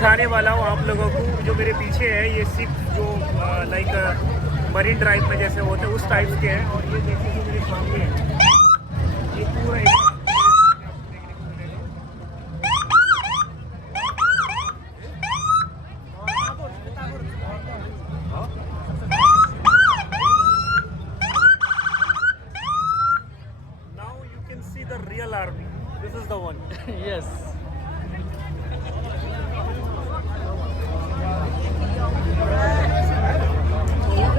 दिखाने वाला हूँ आप लोगों को। जो मेरे पीछे है ये सिख जो लाइक मरीन ड्राइव में जैसे होते हैं उस टाइप के हैं, और ये देखिए जो मेरे सामने है ये पूरा एक now you can see the real army. This is the one. Yes.